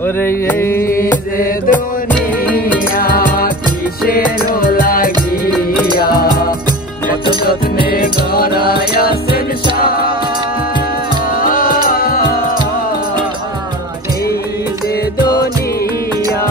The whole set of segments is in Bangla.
ওরে এই যে দুনিয়া কিসের লাগিয়া এত যত্নে গড়াইয়া সংসার এই যে দুনিয়া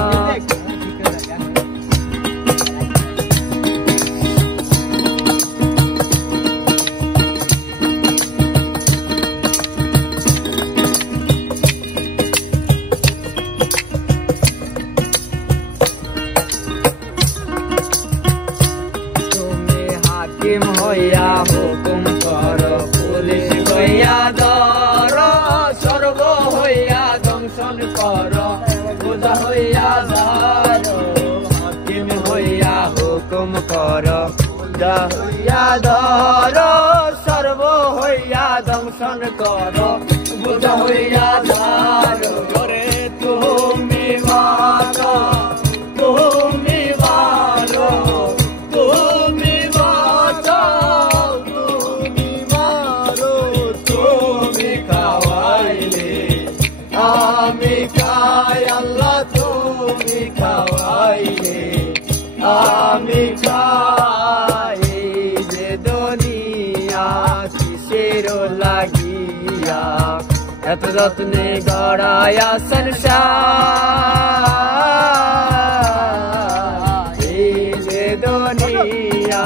হাকিম হইয়া হুকুম কর পুলিশ হইয়া ধর সর্ব হইয়া দংশন কর বোঝা হইয়া ধর হাকিম হইয়া হুকুম কর বোঝা হইয়া ধর সর্ব হইয়া দংশন কর বোঝা হইয়া ধর করে তুমি মাতা তুমি মারো আমি খাই আল্লাহ তুমি খাওয়াইলে আমি খাই যে দুনিয়া কিসের লাগিয়া এত যত্নে গড়াইয়া সংসার এই যে দুনিয়া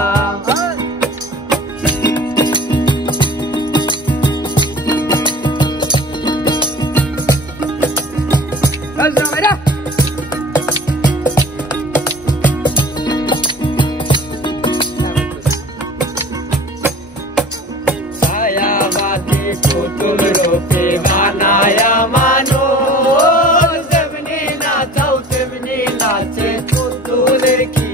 ছায়াবাদী পুতুল রূপে বানায়া মানুষ যেমনি নাচাও তেমনি নাচে পুতুলের কি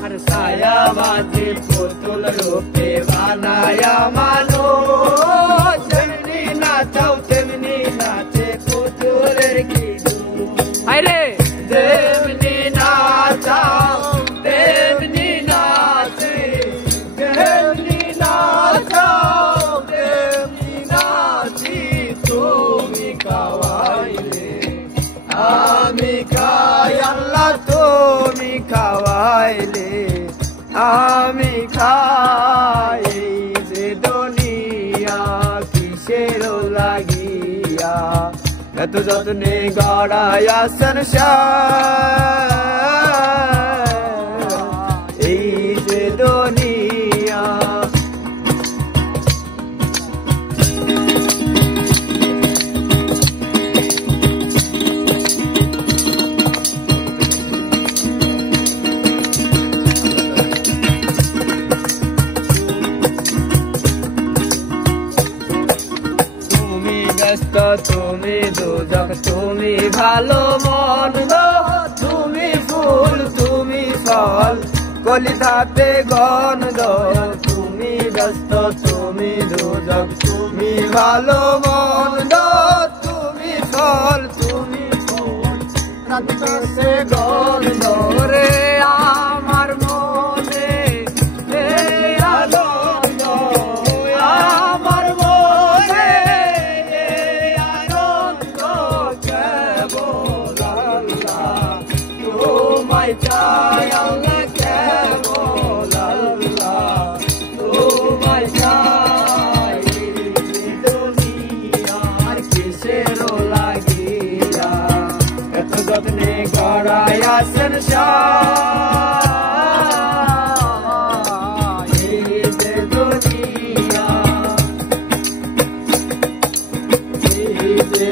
আর ছায়াবাদী পুতুল রূপে বানায়া মানুষ যেমনি নাচাও তেমনি নাচে পুতুলের কি আরে যেমনি নাচাও তেমনি নাচে যেমনি নাচাও তেমনি নাচি তুমি খাওয়াইলে আমি খাই আল্লাহ তুমি খাওয়াইলে আমি খাই যে দুনিয়া কিসের লাগিয়া এত যত্নে গড়াইয়া সংসার এই যে দুনিয়া তুমি ব্যস্ত তুমি দুজক তুমি ভালো মন্দ তুমি ফুল তুমি ফল কলিতাতে গন্ধ তুমি ব্যস্ত তুমি দুজক তুমি ভালো মন্দ তুমি ফল তুমি ফুল রাতে গন্ধ রে আমার মনে এই আনন্দ আমার মনে এই আনন্দ কেবল আল্লাহ তোমায় চাই আল্লাহ কেবল আল্লাহ তোমায় চাই দুনিয়ার কিসের লাগিয়া এত যত্নে গড়াইয়া সংসার এই যে দুনিয়া এই যে